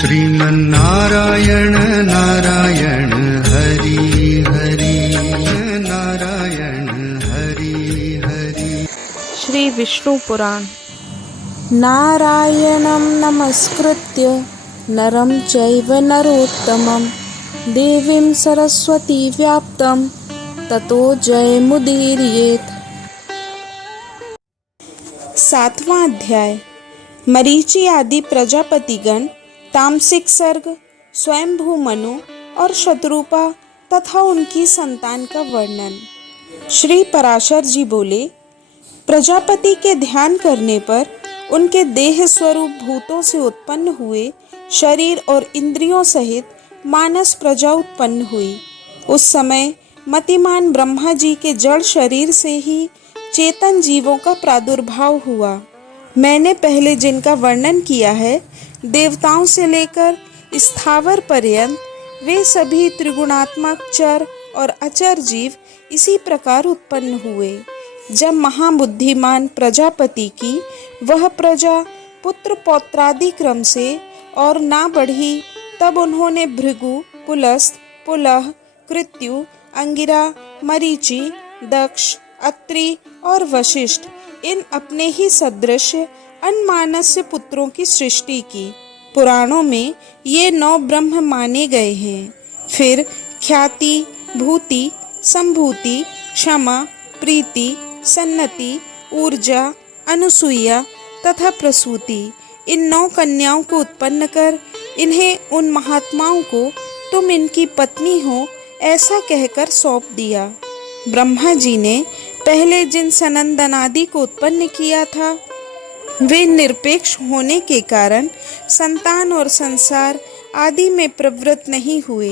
श्रीमन्नारायण नारायण हरि हरि नारायण हरि हरि। श्री विष्णु पुराण। नारायणं नमस्कृत्य नरं चैव नरोत्तमं देवीं सरस्वती व्याप्तं ततो जयमुदीरयेत्। 7वां अध्याय। मरीचि आदि प्रजापतिगण, तामसिक सर्ग, स्वयंभू मनु और शतरूपा तथा उनकी संतान का वर्णन। श्री पराशर जी बोले, प्रजापति के ध्यान करने पर उनके देह स्वरूप भूतों से उत्पन्न हुए शरीर और इंद्रियों सहित मानस प्रजा उत्पन्न हुई। उस समय मतिमान ब्रह्मा जी के जड़ शरीर से ही चेतन जीवों का प्रादुर्भाव हुआ। मैंने पहले जिनका वर्णन किया है, देवताओं से लेकर स्थावर पर्यंत वे सभी त्रिगुणात्मक चर और अचर जीव इसी प्रकार उत्पन्न हुए। जब महाबुद्धिमान प्रजापति की वह प्रजा पुत्र पौत्रादि क्रम से और ना बढ़ी, तब उन्होंने भृगु, पुलस्त, पुलह, कृत्यु, अंगिरा, मरीचि, दक्ष, अत्रि और वशिष्ठ इन अपने ही सदृश अनमानस्य पुत्रों की सृष्टि की। पुराणों में ये 9 ब्रह्म माने गए हैं। फिर ख्याति, भूति, संभूति, क्षमा, प्रीति, सन्नति, ऊर्जा, अनुसूया तथा प्रसूति इन 9 कन्याओं को उत्पन्न कर इन्हें उन महात्माओं को तुम इनकी पत्नी हो ऐसा कहकर सौंप दिया। ब्रह्मा जी ने पहले जिन सनंदनादि को उत्पन्न किया था, वे निरपेक्ष होने के कारण संतान और संसार आदि में प्रवृत्त नहीं हुए।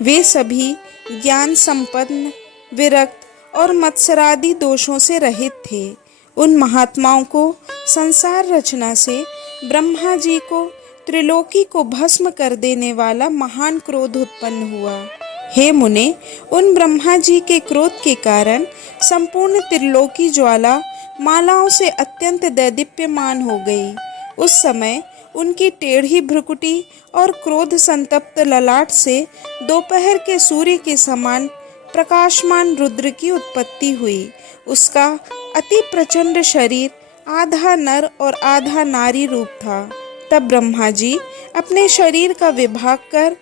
वे सभी ज्ञान संपन्न, विरक्त और मत्सरादि दोषों से रहित थे। उन महात्माओं को संसार रचना से ब्रह्मा जी को त्रिलोकी को भस्म कर देने वाला महान क्रोध उत्पन्न हुआ। हे मुने, उन ब्रह्मा जी के क्रोध के कारण संपूर्ण त्रिलोकी ज्वाला मालाओं से अत्यंत दैदीप्यमान हो गई। उस समय उनकी टेढ़ी भ्रुकुटी और क्रोध संतप्त ललाट से दोपहर के सूर्य के समान प्रकाशमान रुद्र की उत्पत्ति हुई। उसका अति प्रचंड शरीर आधा नर और आधा नारी रूप था। तब ब्रह्मा जी अपने शरीर का विभाग कर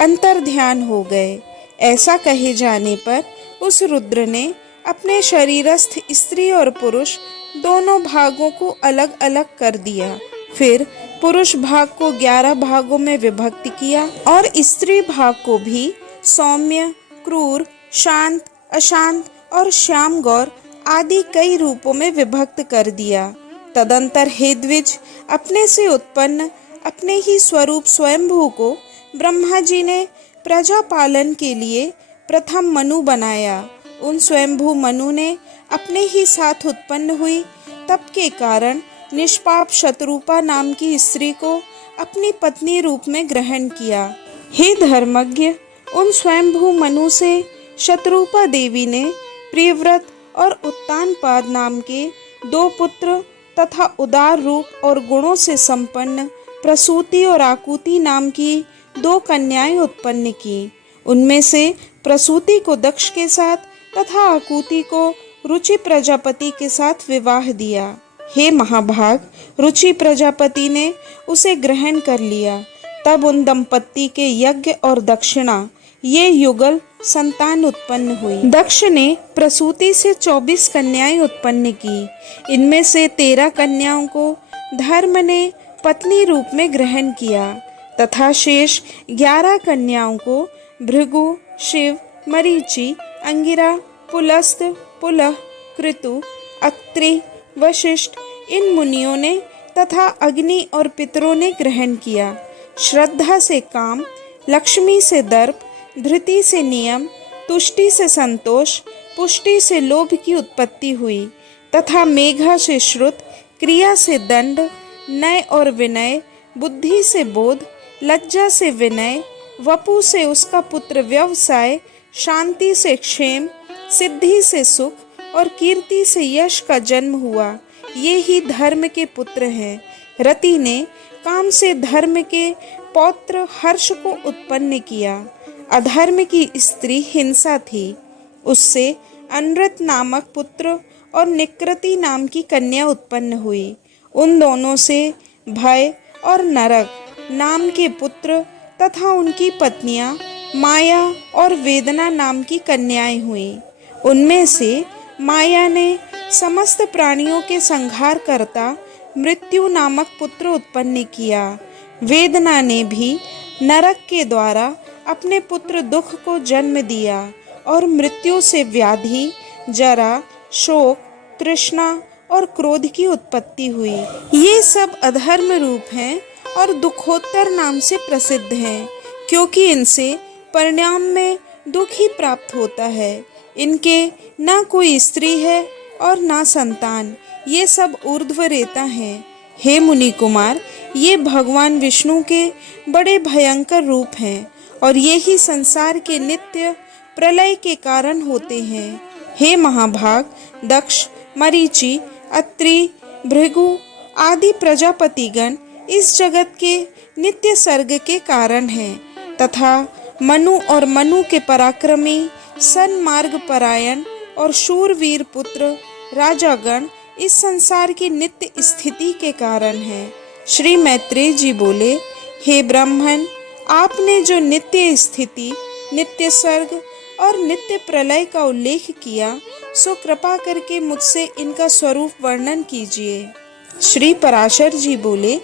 अंतर ध्यान हो गए। ऐसा कहे जाने पर उस रुद्र ने अपने शरीरस्थ स्त्री और पुरुष दोनों भागों को अलग अलग कर दिया। फिर पुरुष भाग को 11 भागों में विभक्त किया और स्त्री भाग को भी सौम्य, क्रूर, शांत, अशांत और श्याम गौर आदि कई रूपों में विभक्त कर दिया। तदंतर हे द्विज, अपने से उत्पन्न अपने ही स्वरूप स्वयंभू को ब्रह्मा जी ने प्रजा पालन के लिए प्रथम मनु बनाया। उन स्वयंभू मनु ने अपने ही साथ उत्पन्न हुई तप के कारण निष्पाप शतरूपा नाम की स्त्री को अपनी पत्नी रूप में ग्रहण किया। हे धर्मज्ञ, उन स्वयंभू मनु से शतरूपा देवी ने प्रियव्रत और उत्तानपाद नाम के 2 पुत्र तथा उदार रूप और गुणों से संपन्न प्रसूति और आकुति नाम की 2 कन्याएं उत्पन्न की। उनमें से प्रसूति को दक्ष के साथ तथा आकुति को रुचि प्रजापति के साथ विवाह दिया। हे महाभाग, रुचि प्रजापति ने उसे ग्रहण कर लिया। तब उन दंपत्ति के यज्ञ और दक्षिणा ये युगल संतान उत्पन्न हुई। दक्ष ने प्रसूति से 24 कन्याएं उत्पन्न की। इनमें से 13 कन्याओं को धर्म ने पत्नी रूप में ग्रहण किया तथा शेष 11 कन्याओं को भृगु, शिव, मरीचि, अंगिरा, पुलस्त, पुलह, कृतु, अत्रि, वशिष्ठ इन मुनियों ने तथा अग्नि और पितरों ने ग्रहण किया। श्रद्धा से काम, लक्ष्मी से दर्प, धृति से नियम, तुष्टि से संतोष, पुष्टि से लोभ की उत्पत्ति हुई तथा मेघा से श्रुत, क्रिया से दंड, नय और विनय, बुद्धि से बोध, लज्जा से विनय, वपु से उसका पुत्र व्यवसाय, शांति से क्षेम, सिद्धि से सुख और कीर्ति से यश का जन्म हुआ। ये ही धर्म के पुत्र हैं। रति ने काम से धर्म के पौत्र हर्ष को उत्पन्न किया। अधर्म की स्त्री हिंसा थी, उससे अनृत नामक पुत्र और निकृति नाम की कन्या उत्पन्न हुई। उन दोनों से भय और नरक नाम के पुत्र तथा उनकी पत्नियां माया और वेदना नाम की कन्याएं हुईं। उनमें से माया ने समस्त प्राणियों के संहार करता मृत्यु नामक पुत्र उत्पन्न किया। वेदना ने भी नरक के द्वारा अपने पुत्र दुख को जन्म दिया और मृत्यु से व्याधि, जरा, शोक, तृष्णा और क्रोध की उत्पत्ति हुई। ये सब अधर्म रूप हैं और दुखोत्तर नाम से प्रसिद्ध हैं, क्योंकि इनसे परिणाम में दुख ही प्राप्त होता है। इनके ना कोई स्त्री है और ना संतान, ये सब ऊर्ध्व रेता हैं। हे मुनि कुमार, ये भगवान विष्णु के बड़े भयंकर रूप हैं और ये ही संसार के नित्य प्रलय के कारण होते हैं। हे महाभाग, दक्ष, मरीचि, अत्रि, भृगु आदि प्रजापतिगण इस जगत के नित्य सर्ग के कारण हैं तथा मनु और मनु के पराक्रमी, सन्मार्ग परायण और शूरवीर पुत्र राजागण इस संसार की नित्य स्थिति के कारण हैं। श्री मैत्रेय जी बोले, हे ब्राह्मण, आपने जो नित्य स्थिति, नित्य सर्ग और नित्य प्रलय का उल्लेख किया, सो कृपा करके मुझसे इनका स्वरूप वर्णन कीजिए। श्री पराशर जी बोले,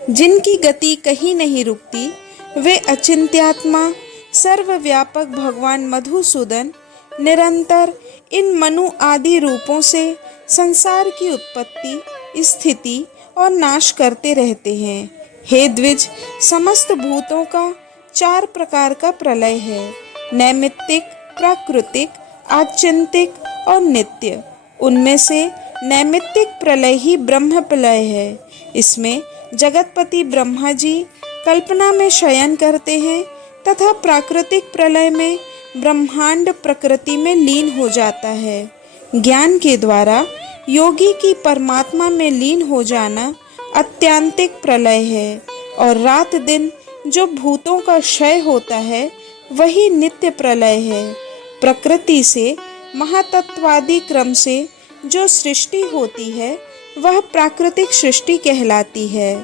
जिनकी गति कहीं नहीं रुकती, वे अचिंत्यात्मा सर्वव्यापक भगवान मधुसूदन निरंतर इन मनु आदि रूपों से संसार की उत्पत्ति, स्थिति और नाश करते रहते हैं। हे द्विज, समस्त भूतों का 4 प्रकार का प्रलय है, नैमित्तिक, प्राकृतिक, आत्यंतिक और नित्य। उनमें से नैमित्तिक प्रलय ही ब्रह्म प्रलय है। इसमें जगतपति ब्रह्मा जी कल्पना में शयन करते हैं तथा प्राकृतिक प्रलय में ब्रह्मांड प्रकृति में लीन हो जाता है। ज्ञान के द्वारा योगी की परमात्मा में लीन हो जाना अत्यांतिक प्रलय है और रात दिन जो भूतों का क्षय होता है वही नित्य प्रलय है। प्रकृति से महातत्वादि क्रम से जो सृष्टि होती है वह प्राकृतिक सृष्टि कहलाती है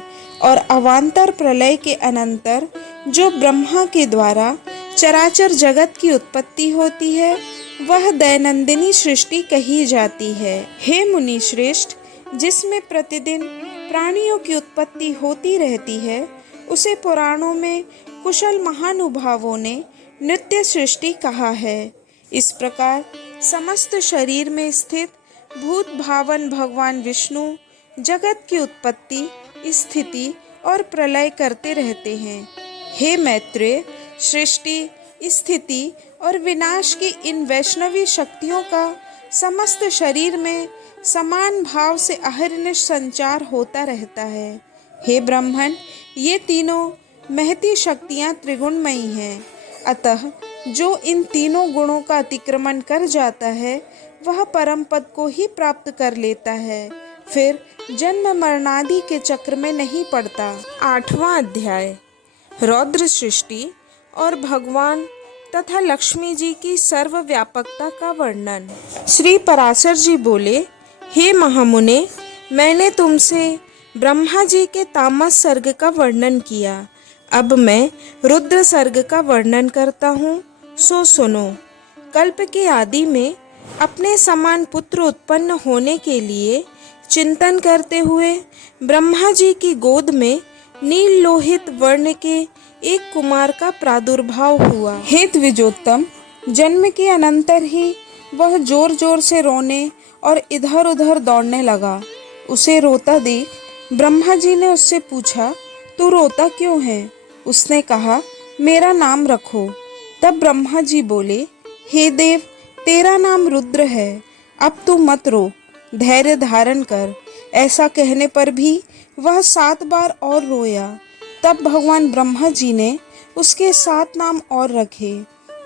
और अवान्तर प्रलय के अनंतर जो ब्रह्मा के द्वारा चराचर जगत की उत्पत्ति होती है वह दैनंदिनी सृष्टि कही जाती है। हे मुनि श्रेष्ठ, जिसमें प्रतिदिन प्राणियों की उत्पत्ति होती रहती है उसे पुराणों में कुशल महानुभावों ने नित्य सृष्टि कहा है। इस प्रकार समस्त शरीर में स्थित भूत भावन भगवान विष्णु जगत की उत्पत्ति, स्थिति और प्रलय करते रहते हैं। हे मैत्रेय, सृष्टि, स्थिति और विनाश की इन वैष्णवी शक्तियों का समस्त शरीर में समान भाव से अहर्निश संचार होता रहता है। हे ब्राह्मण, ये तीनों महती शक्तियाँ त्रिगुणमयी हैं, अतः जो इन तीनों गुणों का अतिक्रमण कर जाता है वह परम पद को ही प्राप्त कर लेता है, फिर जन्म मरणादि के चक्र में नहीं पड़ता। 8वां अध्याय, रौद्र सृष्टि और भगवान तथा लक्ष्मी जी की सर्वव्यापकता का वर्णन। श्री पराशर जी बोले, हे महामुने, मैंने तुमसे ब्रह्मा जी के तामस सर्ग का वर्णन किया। अब मैं रुद्र सर्ग का वर्णन करता हूँ, सो सुनो। कल्प के आदि में अपने समान पुत्र उत्पन्न होने के लिए चिंतन करते हुए ब्रह्मा जी की गोद में नील लोहित वर्ण के एक कुमार का प्रादुर्भाव हुआ। हे द्विजोत्तम, जन्म के अनंतर ही वह जोर जोर से रोने और इधर उधर दौड़ने लगा। उसे रोता देख ब्रह्मा जी ने उससे पूछा, तू रोता क्यों है? उसने कहा, मेरा नाम रखो। तब ब्रह्मा जी बोले, हे देव, तेरा नाम रुद्र है, अब तू मत रो, धैर्य धारण कर। ऐसा कहने पर भी वह 7 बार और रोया। तब भगवान ब्रह्मा जी ने उसके 7 नाम और रखे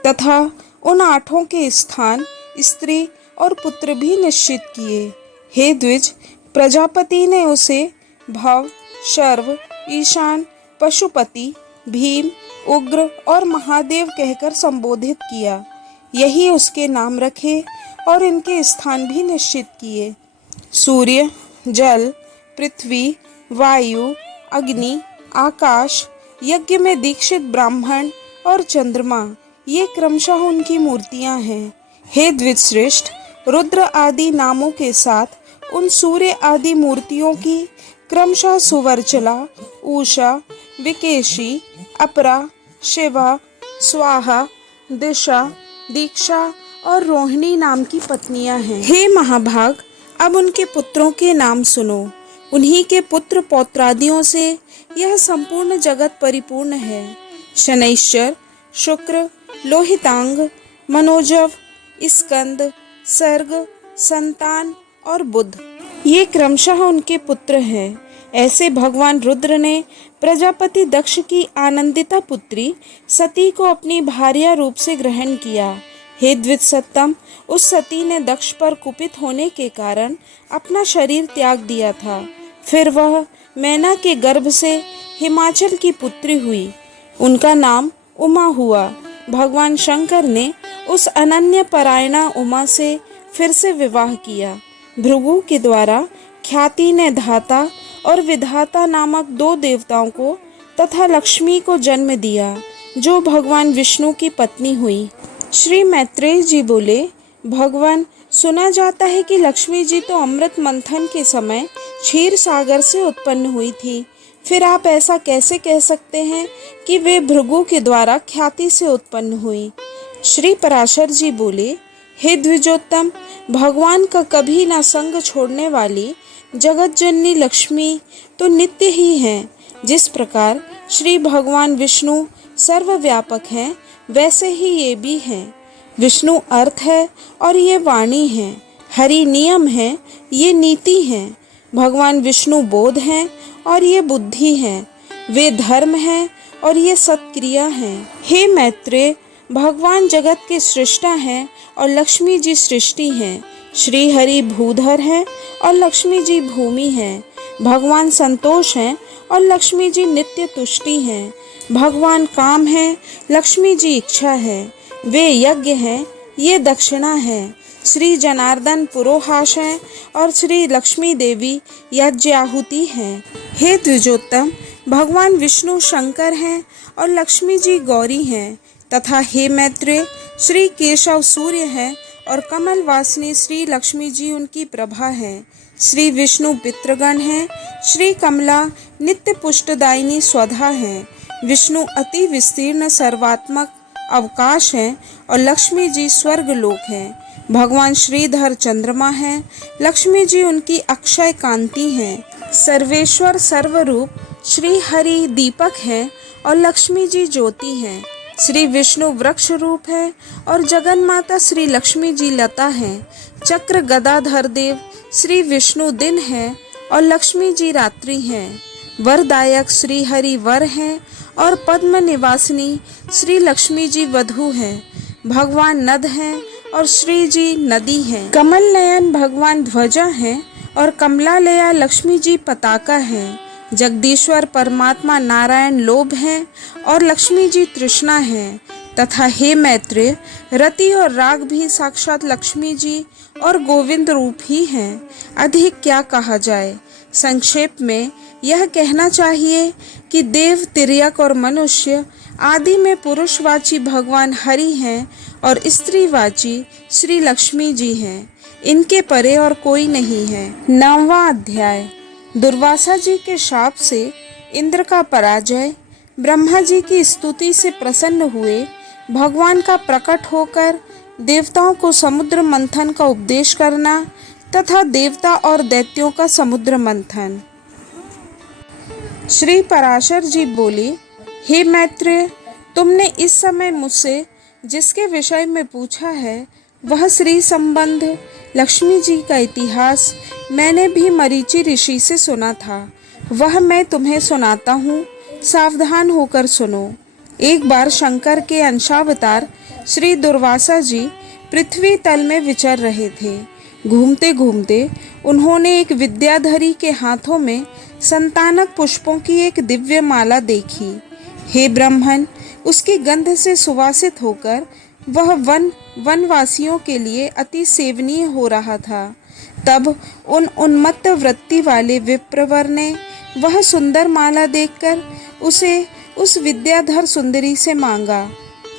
तथा उन 8 के स्थान, स्त्री और पुत्र भी निश्चित किए। हे द्विज, प्रजापति ने उसे भव, शर्व, ईशान, पशुपति भीम, उग्र और महादेव कहकर संबोधित किया। यही उसके नाम रखे और इनके स्थान भी निश्चित किए। सूर्य, जल, पृथ्वी, वायु, अग्नि, आकाश, यज्ञ में दीक्षित ब्राह्मण और चंद्रमा, ये क्रमशः उनकी मूर्तियां हैं। हे द्विजश्रेष्ठ, रुद्र आदि नामों के साथ उन सूर्य आदि मूर्तियों की क्रमशः सुवर्चला, उषा, विकेशी, अपरा, शिवा, स्वाहा, दिशा, दीक्षा और रोहिणी नाम की पत्नियां हैं। हे महाभाग, अब उनके पुत्रों के नाम सुनो। उन्हीं के पुत्र पौत्रादियों से यह संपूर्ण जगत परिपूर्ण है। शनैश्चर, शुक्र, लोहितांग, मनोजव, स्कंद, सर्ग, संतान और बुध, ये क्रमशः उनके पुत्र हैं। ऐसे भगवान रुद्र ने प्रजापति दक्ष की आनंदिता पुत्री सती को अपनी भार्या रूप से ग्रहण किया। हे द्विजसत्तम, उस सती ने दक्ष पर कुपित होने के कारण अपना शरीर त्याग दिया था। फिर वह मैना के गर्भ से हिमाचल की पुत्री हुई। उनका नाम उमा हुआ। भगवान शंकर ने उस अनन्य परायणा उमा से फिर से विवाह किया। भृगु के द्वारा ख्याति ने धाता और विधाता नामक दो देवताओं को तथा लक्ष्मी को जन्म दिया, जो भगवान विष्णु की पत्नी हुई। श्री मैत्रेय जी बोले, भगवान, सुना जाता है कि लक्ष्मी जी तो अमृत मंथन के समय क्षीर सागर से उत्पन्न हुई थी। फिर आप ऐसा कैसे कह सकते हैं कि वे भृगु के द्वारा ख्याति से उत्पन्न हुई? श्री पराशर जी बोले, हे द्विजोत्तम, भगवान का कभी न संग छोड़ने वाली जगत जननी लक्ष्मी तो नित्य ही हैं। जिस प्रकार श्री भगवान विष्णु सर्वव्यापक हैं, वैसे ही ये भी हैं। विष्णु अर्थ है और ये वाणी है। हरि नियम है, ये नीति है। भगवान विष्णु बोध हैं और ये बुद्धि है। वे धर्म हैं और ये सत्क्रिया हैं। हे मैत्रेय, भगवान जगत के सृष्टा हैं और लक्ष्मी जी सृष्टि हैं। श्री हरि भूधर हैं और लक्ष्मी जी भूमि हैं। भगवान संतोष हैं और लक्ष्मी जी नित्य तुष्टि हैं। भगवान काम है, लक्ष्मी जी इच्छा है। वे यज्ञ हैं, ये दक्षिणा है। श्री जनार्दन पुरोहास हैं और श्री लक्ष्मी देवी यज्ञाहुति हैं। हे द्विजोत्तम, भगवान विष्णु शंकर हैं और लक्ष्मी जी गौरी हैं। तथा हे मैत्रेय, श्री केशव सूर्य हैं और कमल वासिनी श्री लक्ष्मी जी उनकी प्रभा है। श्री विष्णु पितृगण हैं। श्री कमला नित्य पुष्टदायिनी स्वधा है। विष्णु अति विस्तीर्ण सर्वात्मक अवकाश हैं और लक्ष्मी जी स्वर्ग लोक हैं। भगवान श्रीधर चंद्रमा हैं। लक्ष्मी जी उनकी अक्षय कांति हैं। सर्वेश्वर सर्वरूप श्री हरि दीपक हैं और लक्ष्मी जी ज्योति हैं। श्री विष्णु वृक्ष रूप है और जगन माता श्री लक्ष्मी जी लता हैं। चक्र गदाधर देव श्री विष्णु दिन है और लक्ष्मी जी रात्रि हैं। वरदायक श्री हरि वर हैं और पद्म निवासिनी श्री लक्ष्मी जी वधू हैं। भगवान नद हैं और श्री जी नदी हैं। कमल नयन भगवान ध्वजा हैं और कमलालया लक्ष्मी जी पताका हैं। जगदीश्वर परमात्मा नारायण लोभ हैं और लक्ष्मी जी तृष्णा हैं। तथा हे मैत्रेय, रति और राग भी साक्षात लक्ष्मी जी और गोविंद रूप ही हैं। अधिक क्या कहा जाए। संक्षेप में यह कहना चाहिए कि देव, तिर्यक और मनुष्य आदि में पुरुषवाची भगवान हरि हैं और स्त्रीवाची श्री लक्ष्मी जी हैं। इनके परे और कोई नहीं है। 9वां अध्याय। दुर्वासा जी के शाप से इंद्र का पराजय। ब्रह्मा जी की स्तुति से प्रसन्न हुए भगवान का प्रकट होकर देवताओं को समुद्र मंथन का उपदेश करना तथा देवता और दैत्यों का समुद्र मंथन। श्री पराशर जी बोले, हे मैत्रेय, तुमने इस समय मुझसे जिसके विषय में पूछा है वह श्री संबंध लक्ष्मी जी का इतिहास मैंने भी मरीचि ऋषि से सुना था। वह मैं तुम्हें सुनाता हूँ, सावधान होकर सुनो। एक बार शंकर के अंशावतार श्री दुर्वासा जी पृथ्वी तल में विचर रहे थे। घूमते घूमते उन्होंने एक विद्याधरी के हाथों में संतानक पुष्पों की एक दिव्य माला देखी। हे ब्राह्मण, उसकी गंध से सुवासित होकर वह वनवासियों के लिए अति सेवनीय हो रहा था। तब उन उन्मत्त वृत्ति वाले विप्रवर ने वह सुंदर माला देखकर उसे उस विद्याधर सुंदरी से मांगा।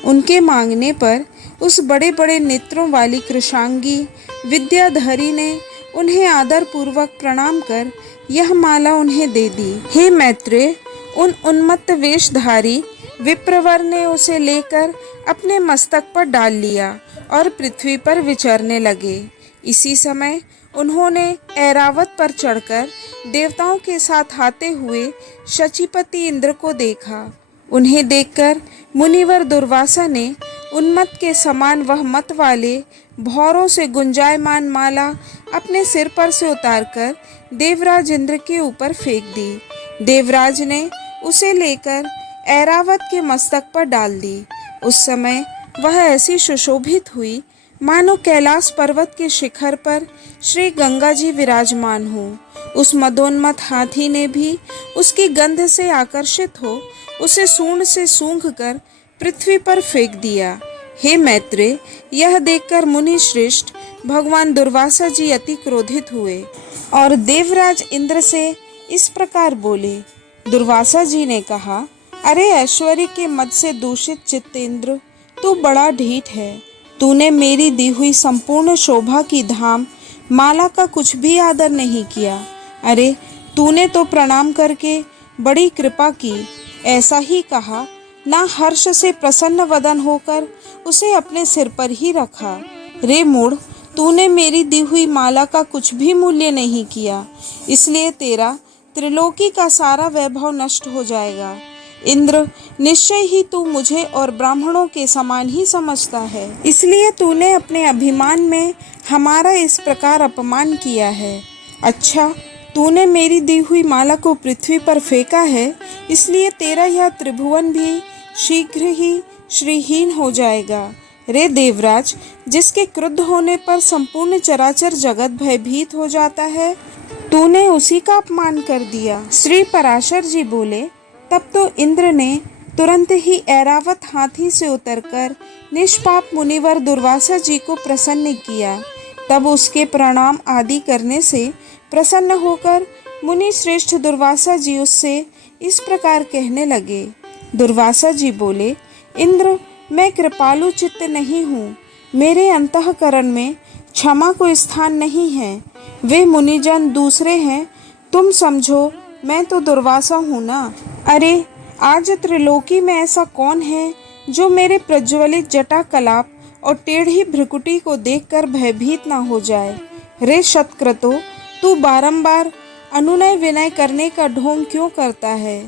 उनके मांगने पर उस बड़े बड़े नेत्रों वाली कृशांगी विद्याधरी ने उन्हें आदर पूर्वक प्रणाम कर यह माला उन्हें दे दी। हे मैत्रेय, उन उन्मत्त वेशधारी विप्रवर ने उसे लेकर अपने मस्तक पर डाल लिया और पृथ्वी पर विचरने लगे। इसी समय उन्होंने ऐरावत पर चढ़कर देवताओं के साथ आते हुए शचीपति इंद्र को देखा। उन्हें देखकर मुनिवर दुर्वासा ने उन्मत्त के समान वह मत वाले भौरों से गुंजायमान माला अपने सिर पर से उतारकर देवराज इंद्र के ऊपर फेंक दी। देवराज ने उसे लेकर ऐरावत के मस्तक पर डाल दी। उस समय वह ऐसी सुशोभित हुई मानो कैलाश पर्वत के शिखर पर श्री गंगा जी विराजमान हो। उस मदोन्मत्त हाथी ने भी उसकी गंध से आकर्षित हो उसे सूंड से सूंघकर पृथ्वी पर फेंक दिया। हे मैत्रेय, यह देखकर मुनि श्रेष्ठ भगवान दुर्वासा जी अति क्रोधित हुए और देवराज इंद्र से इस प्रकार बोले। दुर्वासा जी ने कहा, अरे ऐश्वर्य के मद से दूषित चित्त इंद्र, तू बड़ा ढीठ है। तूने मेरी दी हुई संपूर्ण शोभा की धाम माला का कुछ भी आदर नहीं किया। अरे तूने तो प्रणाम करके बड़ी कृपा की, ऐसा ही कहा, ना हर्ष से प्रसन्न वदन होकर उसे अपने सिर पर ही रखा। रे मूढ़, तूने मेरी दी हुई माला का कुछ भी मूल्य नहीं किया, इसलिए तेरा त्रिलोकी का सारा वैभव नष्ट हो जाएगा। इंद्र, निश्चय ही तू मुझे और ब्राह्मणों के समान ही समझता है, इसलिए तूने अपने अभिमान में हमारा इस प्रकार अपमान किया है। अच्छा, तूने मेरी दी हुई माला को पृथ्वी पर फेंका है, इसलिए तेरा यह त्रिभुवन भी शीघ्र ही श्रीहीन हो जाएगा। रे देवराज, जिसके क्रुद्ध होने पर संपूर्ण चराचर जगत भयभीत हो जाता है, तूने उसी का अपमान कर दिया। श्री पराशर जी बोले, तब तो इंद्र ने तुरंत ही ऐरावत हाथी से उतरकर निष्पाप मुनिवर दुर्वासा जी को प्रसन्न किया। तब उसके प्रणाम आदि करने से प्रसन्न होकर मुनि श्रेष्ठ दुर्वासा जी उससे इस प्रकार कहने लगे। दुर्वासा जी बोले, इंद्र, मैं कृपालु चित्त नहीं हूँ, मेरे अंतःकरण में क्षमा को स्थान नहीं है। वे मुनिजन दूसरे हैं, तुम समझो मैं तो दुर्वासा हूँ ना। अरे आज त्रिलोकी में ऐसा कौन है जो मेरे प्रज्वलित जटा कलाप और टेढ़ी भ्रुकुटी को देखकर भयभीत ना हो जाए। रे शतक्रतो, तू बारंबार अनुनय विनय करने का ढोंग क्यों करता है?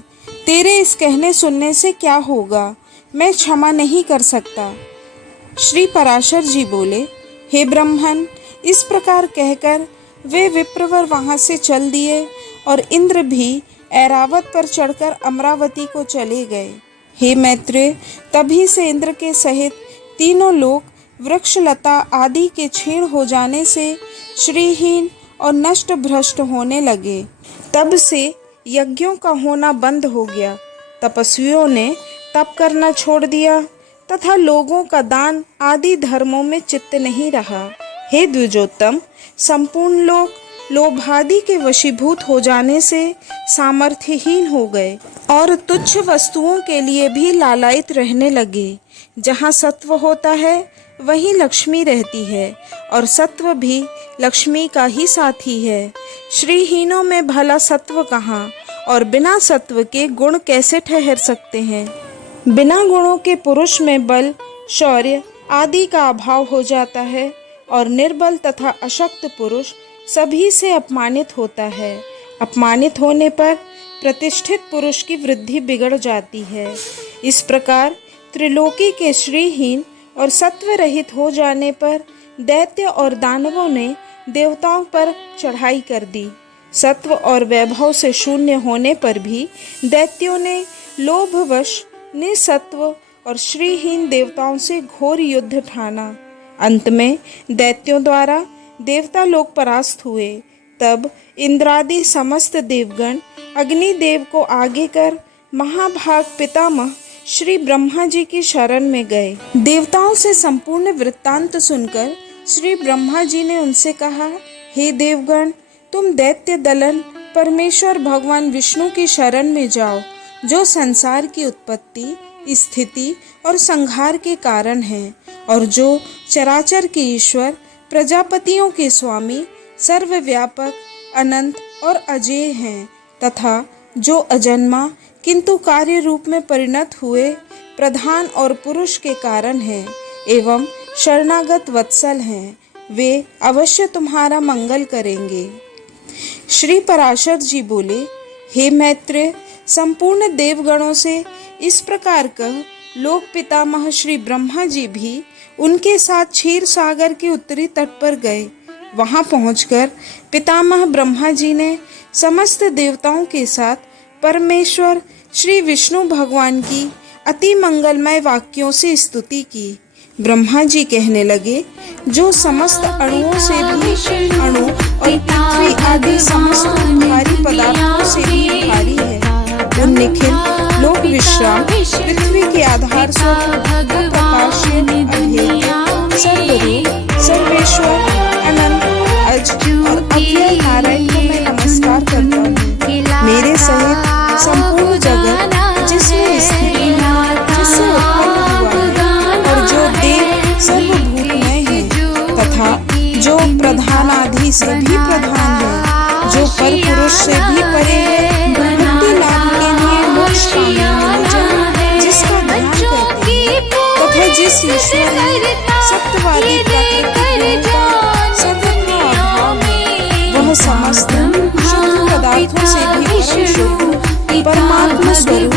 तेरे इस कहने सुनने से क्या होगा, मैं क्षमा नहीं कर सकता। श्री पराशर जी बोले, हे ब्राह्मण, इस प्रकार कहकर वे विप्रवर वहां से चल दिए और इंद्र भी ऐरावत पर चढ़कर अमरावती को चले गए। हे मैत्रेय, तभी से इंद्र के सहित तीनों लोग वृक्ष लता आदि के क्षीण हो जाने से श्रीहीन और नष्ट भ्रष्ट होने लगे। तब से यज्ञों का होना बंद हो गया, तपस्वियों ने तप करना छोड़ दिया तथा लोगों का दान आदि धर्मों में चित्त नहीं रहा। हे द्विजोत्तम, संपूर्ण लोग लोभादि के वशीभूत हो जाने से सामर्थ्यहीन हो गए और तुच्छ वस्तुओं के लिए भी लालायित रहने लगे। जहाँ सत्व होता है वहीं लक्ष्मी रहती है और सत्व भी लक्ष्मी का ही साथी है। श्रीहीनों में भला सत्व कहाँ, और बिना सत्व के गुण कैसे ठहर सकते हैं? बिना गुणों के पुरुष में बल, शौर्य आदि का अभाव हो जाता है और निर्बल तथा अशक्त पुरुष सभी से अपमानित होता है। अपमानित होने पर प्रतिष्ठित पुरुष की वृद्धि बिगड़ जाती है। इस प्रकार त्रिलोकी के श्रीहीन और सत्व रहित हो जाने पर दैत्य और दानवों ने देवताओं पर चढ़ाई कर दी। सत्व और वैभव से शून्य होने पर भी दैत्यों ने लोभवश निसत्व और श्रीहीन देवताओं से घोर युद्ध ठाना। अंत में दैत्यों द्वारा देवता लोग परास्त हुए। तब इंद्रादि समस्त देवगण अग्निदेव को आगे कर महाभाग पितामह श्री ब्रह्मा जी की शरण में गए। देवताओं से संपूर्ण वृत्तांत सुनकर श्री ब्रह्मा जी ने उनसे कहा, हे देवगण, तुम दैत्य दलन परमेश्वर भगवान विष्णु की शरण में जाओ, जो संसार की उत्पत्ति, स्थिति और संहार के कारण हैं, और जो चराचर के ईश्वर, प्रजापतियों के स्वामी, सर्वव्यापक, अनंत और अजेय हैं, तथा जो अजन्मा किंतु कार्य रूप में परिणत हुए प्रधान और पुरुष के कारण हैं, एवं शरणागत वत्सल हैं, वे अवश्य तुम्हारा मंगल करेंगे। श्री पराशर जी बोले, हे मैत्रेय, संपूर्ण देवगणों से इस प्रकार कह लोक पितामह श्री ब्रह्मा जी भी उनके साथ क्षीर सागर के उत्तरी तट पर गए। वहां पहुंचकर पितामह ब्रह्मा जी ने समस्त देवताओं के साथ परमेश्वर श्री विष्णु भगवान की अति मंगलमय वाक्यों से स्तुति की। ब्रह्मा जी कहने लगे, जो समस्त अणुओं से भी अणु और पृथ्वी आदि समस्त भारी पदार्थों से भी भारी है, उन निखिल लोक विश्राम पृथ्वी के आधार स्वरूप प्रकाशीय अभेद्य सर्वरूप सर्वेश्वर अनंत अज और अव्यय नारायण को मैं नमस्कार करता हूँ। मेरे सहित संपूर्ण जगत जिसमें स्थित है, जिससे उत्पन्न हुआ है, और जो देव सर्वभूतमय है, तथा जो प्रधान आदि से भी प्रधान है, जो पर पुरुष से भी परे है, मुक्ति लाभ के लिए मोक्ष जिसका ध्यान करते हैं, तथा जिस ईश्वर ने सत्यवादी प्राकृतिक सर्वथा अभाव है, वह समस्त शुद्ध पदार्थों से भी परम शुद्ध परमात्मा स्वरूप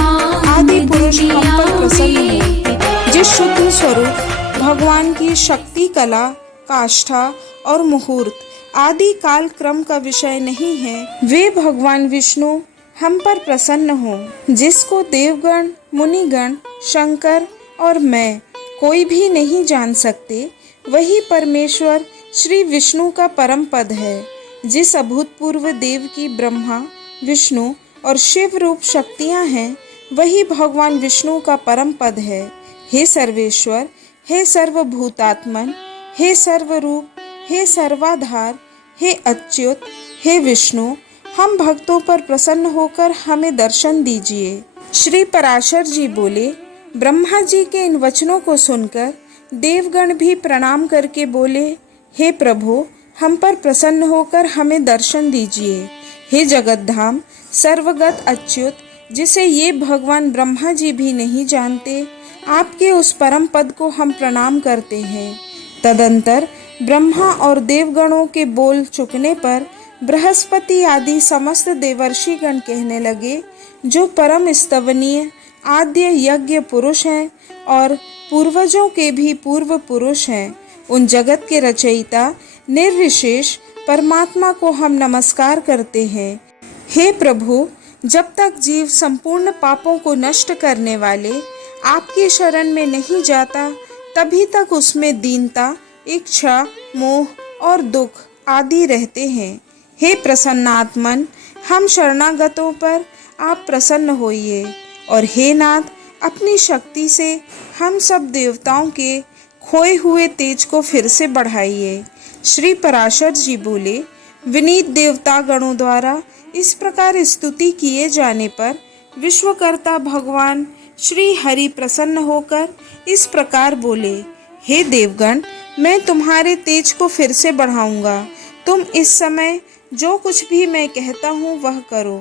आदि पुरुष हम पर प्रसन्न है, जिस शुद्ध स्वरूप भगवान की शक्ति, कला, काष्ठा और मुहूर्त आदि काल क्रम का विषय नहीं है, वे भगवान विष्णु हम पर प्रसन्न हो, जिसको देवगण, मुनिगण, शंकर और मैं कोई भी नहीं जान सकते, वही परमेश्वर श्री विष्णु का परम पद है। जिस अभूतपूर्व देव की ब्रह्मा, विष्णु और शिव रूप शक्तियां हैं, वही भगवान विष्णु का परम पद है। हे सर्वेश्वर, हे सर्वभूतात्मन, हे सर्वरूप, हे सर्वाधार, हे अच्युत, हे विष्णु, हम भक्तों पर प्रसन्न होकर हमें दर्शन दीजिए। श्री पराशर जी बोले, ब्रह्मा जी के इन वचनों को सुनकर देवगण भी प्रणाम करके बोले, हे प्रभु, हम पर प्रसन्न होकर हमें दर्शन दीजिए। हे जगतधाम सर्वगत अच्युत, जिसे ये भगवान ब्रह्मा जी भी नहीं जानते, आपके उस परम पद को हम प्रणाम करते हैं। तदंतर ब्रह्मा और देवगणों के बोल चुकने पर बृहस्पति आदि समस्त देवर्षिगण कहने लगे, जो परम स्तवनीय आद्य यज्ञ पुरुष हैं और पूर्वजों के भी पूर्व पुरुष हैं, उन जगत के रचयिता निर्विशेष परमात्मा को हम नमस्कार करते हैं। हे प्रभु, जब तक जीव संपूर्ण पापों को नष्ट करने वाले आपकी शरण में नहीं जाता, तभी तक उसमें दीनता, इच्छा, मोह और दुख आदि रहते हैं। हे प्रसन्नात्मन, हम शरणागतों पर आप प्रसन्न होइए, और हे नाथ, अपनी शक्ति से हम सब देवताओं के खोए हुए तेज को फिर से बढ़ाइए। श्री पराशर जी बोले, विनीत देवता गणों द्वारा इस प्रकार स्तुति किए जाने पर विश्वकर्ता भगवान श्री हरि प्रसन्न होकर इस प्रकार बोले, हे देवगण, मैं तुम्हारे तेज को फिर से बढ़ाऊंगा। तुम इस समय जो कुछ भी मैं कहता हूँ वह करो।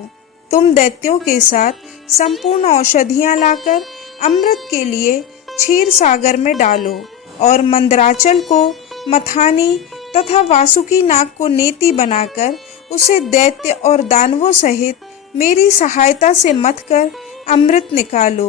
तुम दैत्यों के साथ संपूर्ण औषधियाँ लाकर अमृत के लिए क्षीर सागर में डालो, और मंदराचल को मथानी तथा वासुकी नाग को नेति बनाकर उसे दैत्य और दानवों सहित मेरी सहायता से मथ कर अमृत निकालो।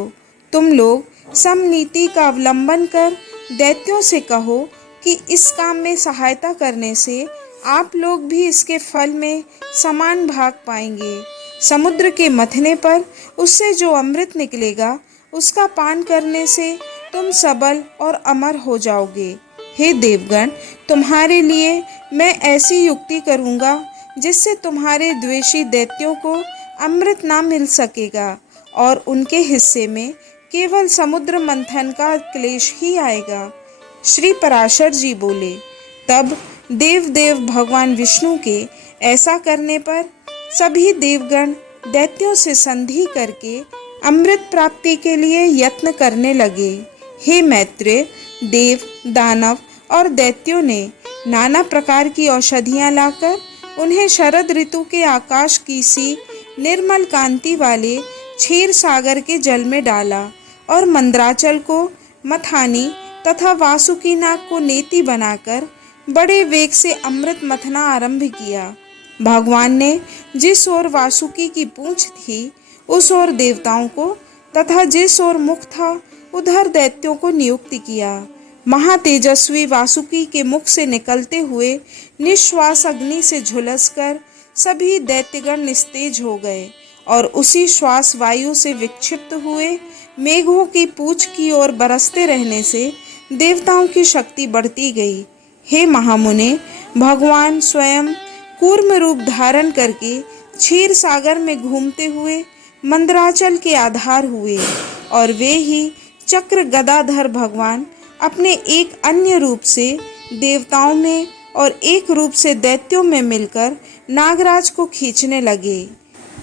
तुम लोग समनीति का अवलंबन कर दैत्यों से कहो कि इस काम में सहायता करने से आप लोग भी इसके फल में समान भाग पाएंगे। समुद्र के मथने पर उससे जो अमृत निकलेगा, उसका पान करने से तुम सबल और अमर हो जाओगे। हे देवगण, तुम्हारे लिए मैं ऐसी युक्ति करूँगा जिससे तुम्हारे द्वेषी दैत्यों को अमृत ना मिल सकेगा और उनके हिस्से में केवल समुद्र मंथन का क्लेश ही आएगा। श्री पराशर जी बोले, तब देव भगवान विष्णु के ऐसा करने पर सभी देवगण दैत्यों से संधि करके अमृत प्राप्ति के लिए यत्न करने लगे। हे मैत्रेय, देव, दानव और दैत्यों ने नाना प्रकार की औषधियां लाकर उन्हें शरद ऋतु के आकाश की सी निर्मल कांति वाले क्षीर सागर के जल में डाला और मंदराचल को मथानी तथा वासुकी नाग को नेति बनाकर बड़े वेग से अमृत मथना आरंभ किया। भगवान ने जिस ओर वासुकी की पूंछ थी उस ओर देवताओं को तथा जिस ओर मुख था उधर दैत्यों को नियुक्त किया। महातेजस्वी वासुकी के मुख से निकलते हुए निश्वास अग्नि से झुलसकर सभी दैत्यगण निस्तेज हो गए और उसी श्वास वायु से विक्षिप्त हुए मेघों की पूंछ की ओर बरसते रहने से देवताओं की शक्ति बढ़ती गई। हे महामुने, भगवान स्वयं कूर्म रूप धारण करके क्षीर सागर में घूमते हुए मंदराचल के आधार हुए और वे ही चक्र गदाधर भगवान अपने एक अन्य रूप से देवताओं में और एक रूप से दैत्यों में मिलकर नागराज को खींचने लगे।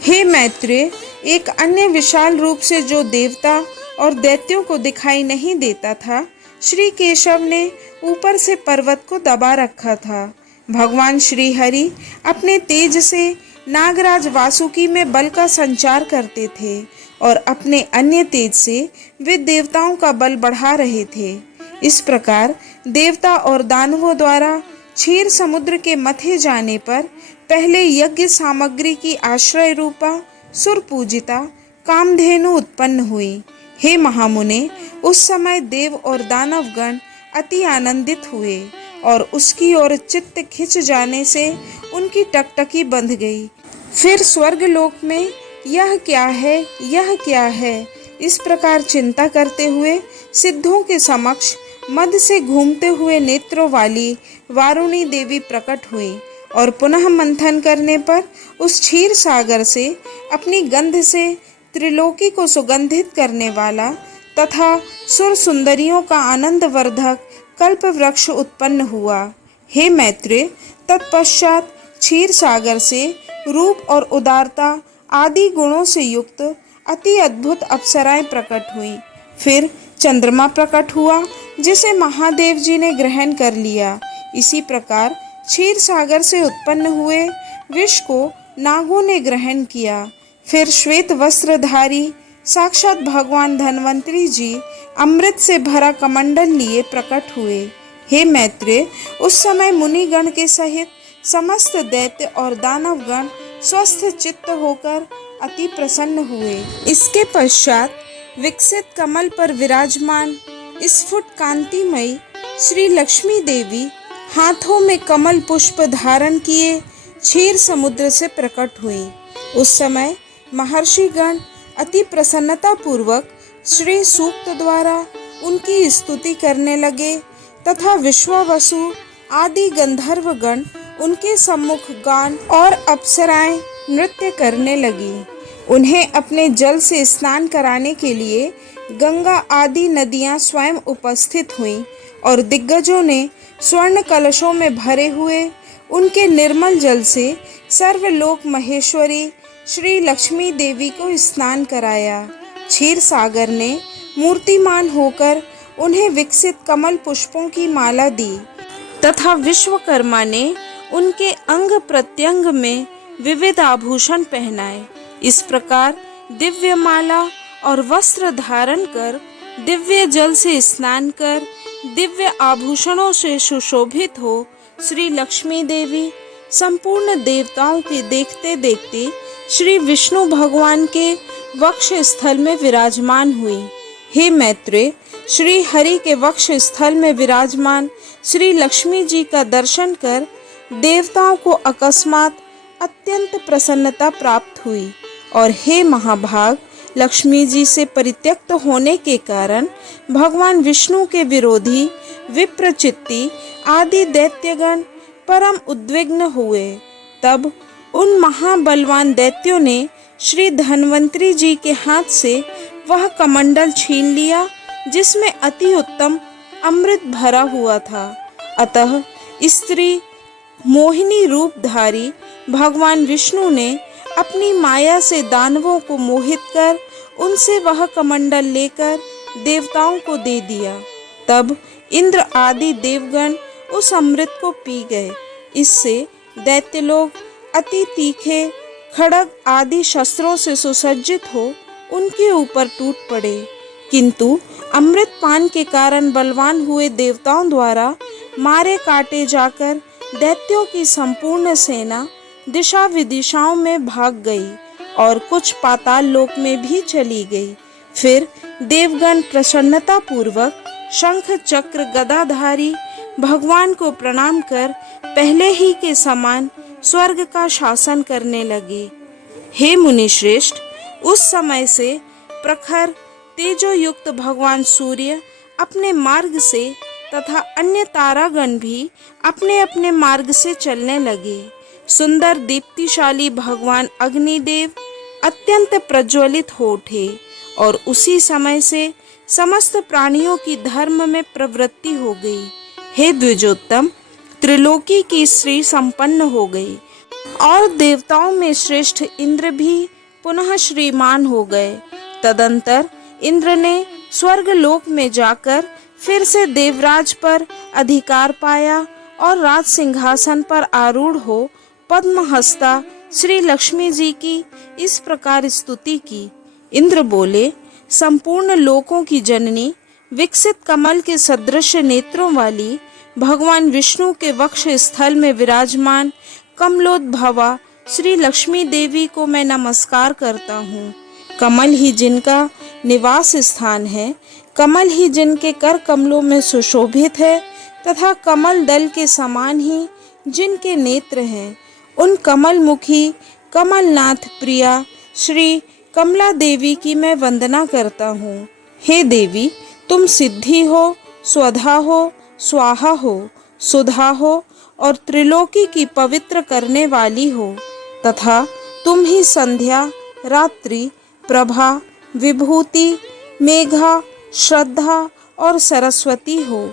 हे मैत्रेय, एक अन्य विशाल रूप से जो देवता और दैत्यों को दिखाई नहीं देता था, श्री केशव ने ऊपर से पर्वत को दबा रखा था। भगवान श्री हरि अपने तेज से नागराज वासुकी में बल का संचार करते थे और अपने अन्य तेज से वे देवताओं का बल बढ़ा रहे थे। इस प्रकार देवता और दानवों द्वारा क्षीर समुद्र के मथे जाने पर पहले यज्ञ सामग्री की आश्रय रूपा सुर पूजिता कामधेनु उत्पन्न हुई। हे महामुने, उस समय देव और दानव गण अति आनंदित हुए और उसकी ओर चित्त खिंच जाने से उनकी टकटकी बंध गई। फिर स्वर्गलोक में यह क्या है, यह क्या है, इस प्रकार चिंता करते हुए सिद्धों के समक्ष मद से घूमते हुए नेत्रों वाली वारुणी देवी प्रकट हुई और पुनः मंथन करने पर उस क्षीर सागर से अपनी गंध से त्रिलोकी को सुगंधित करने वाला तथा सुर सुंदरियों का आनंद वर्धक कल्प वृक्ष उत्पन्न हुआ। हे मैत्रेय, तत्पश्चात क्षीर सागर से रूप और उदारता आदि गुणों से युक्त अति अद्भुत अप्सराएं प्रकट हुई। फिर चंद्रमा प्रकट हुआ जिसे महादेव जी ने ग्रहण कर लिया। इसी प्रकार क्षीर सागर से उत्पन्न हुए विष को नागों ने ग्रहण किया। फिर श्वेत वस्त्रधारी साक्षात भगवान धन्वंतरी जी अमृत से भरा कमंडल लिए प्रकट हुए। हे मैत्रेय, उस समय मुनिगण के सहित समस्त दैत्य और दानवगण स्वस्थ चित्त होकर अति प्रसन्न हुए। इसके पश्चात विकसित कमल पर विराजमान स्फुट कांतिमयी श्री लक्ष्मी देवी हाथों में कमल पुष्प धारण किए क्षीर समुद्र से प्रकट हुई। उस समय महर्षि गण अति प्रसन्नता पूर्वक श्री सूक्त द्वारा उनकी स्तुति करने लगे तथा विश्वावसु आदि गंधर्व गण उनके सम्मुख गान और अप्सराएं नृत्य करने लगी। उन्हें अपने जल से स्नान कराने के लिए गंगा आदि नदियां स्वयं उपस्थित हुईं और दिग्गजों ने स्वर्ण कलशों में भरे हुए उनके निर्मल जल से सर्वलोक महेश्वरी श्री लक्ष्मी देवी को स्नान कराया। क्षीर सागर ने मूर्तिमान होकर उन्हें विकसित कमल पुष्पों की माला दी तथा विश्वकर्मा ने उनके अंग प्रत्यंग में विविध आभूषण पहनाए। इस प्रकार दिव्य माला और वस्त्र धारण कर, दिव्य जल से स्नान कर, दिव्य आभूषणों से सुशोभित हो श्री लक्ष्मी देवी संपूर्ण देवताओं के देखते देखते श्री विष्णु भगवान के वक्ष स्थल में विराजमान हुई। हे मैत्रेय, श्री हरि के वक्ष स्थल में विराजमान श्री लक्ष्मी जी का दर्शन कर देवताओं को अकस्मात अत्यंत प्रसन्नता प्राप्त हुई और हे महाभाग, लक्ष्मी जी से परित्यक्त होने के कारण भगवान विष्णु के विरोधी विप्रचित्ति आदि दैत्यगण परम उद्विग्न हुए। तब उन महाबलवान दैत्यों ने श्री धन्वंतरी जी के हाथ से वह कमंडल छीन लिया जिसमें अति उत्तम अमृत भरा हुआ था। अतः स्त्री मोहिनी रूपधारी भगवान विष्णु ने अपनी माया से दानवों को मोहित कर उनसे वह कमंडल लेकर देवताओं को दे दिया। तब इंद्र आदि देवगण उस अमृत को पी गए। इससे दैत्य लोग अति तीखे खड्ग आदि शस्त्रों से सुसज्जित हो उनके ऊपर टूट पड़े, किंतु अमृत पान के कारण बलवान हुए देवताओं द्वारा मारे काटे जाकर दैत्यों की संपूर्ण सेना दिशा विदिशाओं में भाग गई और कुछ पाताल लोक में भी चली गई। फिर देवगण प्रसन्नता पूर्वक शंख चक्र गदाधारी भगवान को प्रणाम कर पहले ही के समान स्वर्ग का शासन करने लगे। हे मुनिश्रेष्ठ, उस समय से प्रखर तेजोयुक्त भगवान सूर्य अपने मार्ग से तथा अन्य तारागण भी अपने अपने मार्ग से चलने लगे। सुंदर दीप्तिशाली भगवान अग्निदेव अत्यंत प्रज्वलित हो उठे और उसी समय से समस्त प्राणियों की धर्म में प्रवृत्ति हो गई। हे द्विजोत्तम, त्रिलोकी की श्री संपन्न हो गई और देवताओं में श्रेष्ठ इंद्र भी पुनः श्रीमान हो गए। तदंतर इंद्र ने स्वर्ग लोक में जाकर फिर से देवराज पर अधिकार पाया और राज सिंहासन पर आरूढ़ हो पद्महस्ता श्री लक्ष्मी जी की इस प्रकार स्तुति की। इंद्र बोले, संपूर्ण लोकों की जननी विकसित कमल के सदृश नेत्रों वाली भगवान विष्णु के वक्ष स्थल में विराजमान कमलोद्भवा श्री लक्ष्मी देवी को मैं नमस्कार करता हूँ। कमल ही जिनका निवास स्थान है, कमल ही जिनके कर कमलों में सुशोभित है तथा कमल दल के समान ही जिनके नेत्र हैं, उन कमल मुखी कमलनाथ प्रिया श्री कमला देवी की मैं वंदना करता हूँ। हे देवी, तुम सिद्धि हो, स्वधा हो, स्वाहा हो, सुधा हो और त्रिलोकी की पवित्र करने वाली हो तथा तुम ही संध्या, रात्रि, प्रभा, विभूति, मेघा, श्रद्धा और सरस्वती हो।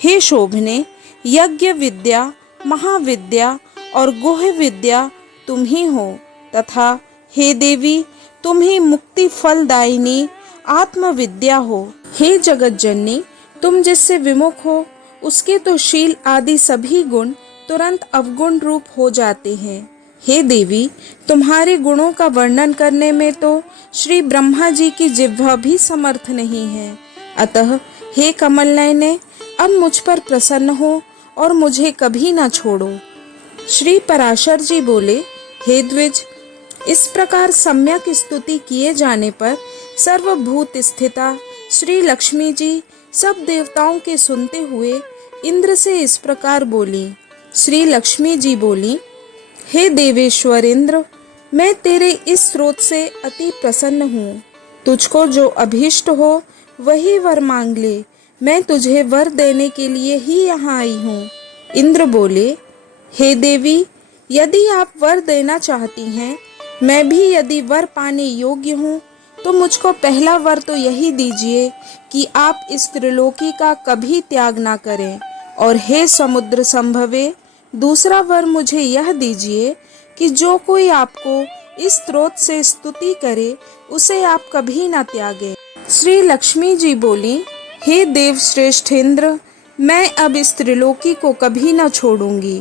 हे शोभने, यज्ञ विद्या, महाविद्या और गुह्य विद्या तुम ही हो तथा हे देवी, तुम ही मुक्ति फलदायिनी आत्मविद्या हो। हे जगत जननी, तुम जिससे विमुख हो उसके तो शील आदि सभी गुण तुरंत अवगुण रूप हो जाते हैं। हे देवी, तुम्हारे गुणों का वर्णन करने में तो श्री ब्रह्मा जी की जिह्वा भी समर्थ नहीं है। अतः हे कमलनयने, अब मुझ पर प्रसन्न हो और मुझे कभी न छोड़ो। श्री पराशर जी बोले, हे द्विज, इस प्रकार सम्यक स्तुति किए जाने पर सर्वभूत स्थिता श्री लक्ष्मी जी सब देवताओं के सुनते हुए इंद्र से इस प्रकार बोली। श्री लक्ष्मी जी बोली, हे देवेश्वर इंद्र, मैं तेरे इस स्रोत से अति प्रसन्न हूँ। तुझको जो अभीष्ट हो वही वर मांग ले, मैं तुझे वर देने के लिए ही यहाँ आई हूँ। इंद्र बोले, हे देवी, यदि आप वर देना चाहती हैं, मैं भी यदि वर पाने योग्य हूँ, तो मुझको पहला वर तो यही दीजिए कि आप इस त्रिलोकी का कभी त्याग ना करें, और हे समुद्र संभवे, दूसरा वर मुझे यह दीजिए कि जो कोई आपको इस स्रोत से स्तुति करे उसे आप कभी ना त्यागें। श्री लक्ष्मी जी बोली, हे देव श्रेष्ठ इंद्र, मैं अब इस त्रिलोकी को कभी न छोड़ूंगी।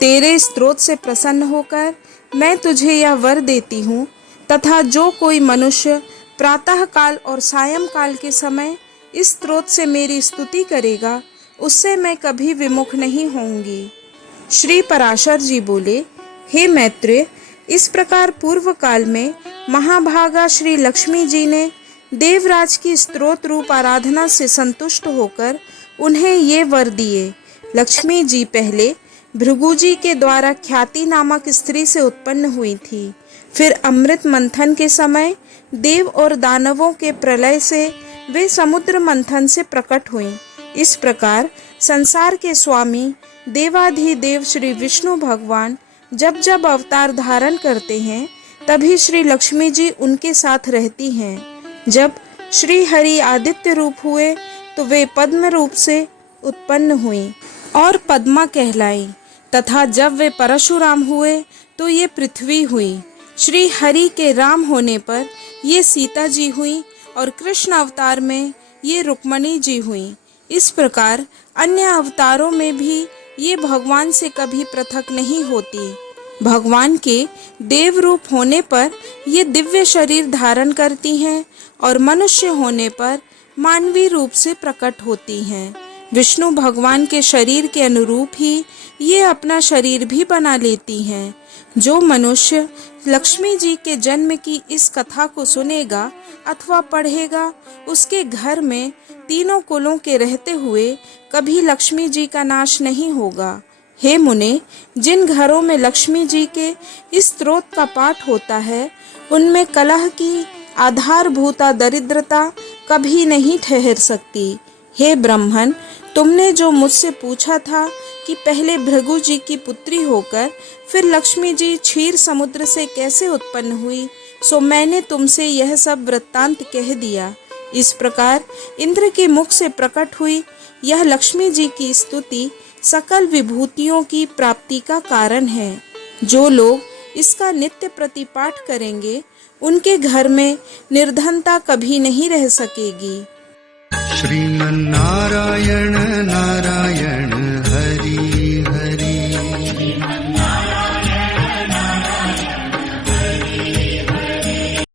तेरे स्रोत से प्रसन्न होकर मैं तुझे यह वर देती हूँ तथा जो कोई मनुष्य प्रातः काल और सायं काल के समय इस स्रोत से मेरी स्तुति करेगा उससे मैं कभी विमुख नहीं होंगी। श्री पराशर जी बोले, हे मैत्रेय, इस प्रकार पूर्व काल में महाभागा श्री लक्ष्मी जी ने देवराज की स्तोत्र रूप आराधना से संतुष्ट होकर उन्हें ये वर दिए। लक्ष्मी जी पहले भृगु जी के द्वारा ख्याति नामक स्त्री से उत्पन्न हुई थी। फिर अमृत मंथन के समय देव और दानवों के प्रलय से वे समुद्र मंथन से प्रकट हुईं। इस प्रकार संसार के स्वामी देवाधिदेव श्री विष्णु भगवान जब जब अवतार धारण करते हैं तभी श्री लक्ष्मी जी उनके साथ रहती हैं। जब श्री हरि आदित्य रूप हुए तो वे पद्म रूप से उत्पन्न हुई और पद्मा कहलाई, तथा जब वे परशुराम हुए तो ये पृथ्वी हुई। श्री हरि के राम होने पर ये सीता जी हुई और कृष्ण अवतार में ये रुक्मणी जी हुई। इस प्रकार अन्य अवतारों में भी ये भगवान से कभी पृथक नहीं होती। भगवान के देव रूप होने पर ये दिव्य शरीर धारण करती हैं और मनुष्य होने पर मानवीय रूप से प्रकट होती हैं। विष्णु भगवान के शरीर के अनुरूप ही ये अपना शरीर भी बना लेती हैं। जो मनुष्य लक्ष्मी जी के जन्म की इस कथा को सुनेगा अथवा पढ़ेगा, उसके घर में तीनों कुलों के रहते हुए कभी लक्ष्मी जी का नाश नहीं होगा। हे मुने, जिन घरों में लक्ष्मी जी के इस स्तोत्र का पाठ होता है, उनमें कलह की आधारभूता दरिद्रता कभी नहीं ठहर सकती। हे ब्राह्मण, तुमने जो मुझसे पूछा था कि पहले भृगु जी की पुत्री होकर फिर लक्ष्मी जी क्षीर समुद्र से कैसे उत्पन्न हुई, सो मैंने तुमसे यह सब वृत्तांत कह दिया। इस प्रकार इंद्र के मुख से प्रकट हुई यह लक्ष्मी जी की स्तुति सकल विभूतियों की प्राप्ति का कारण है। जो लोग इसका नित्य प्रतिपाठ करेंगे, उनके घर में निर्धनता कभी नहीं रह सकेगी। श्रीमन्नारायण नारायण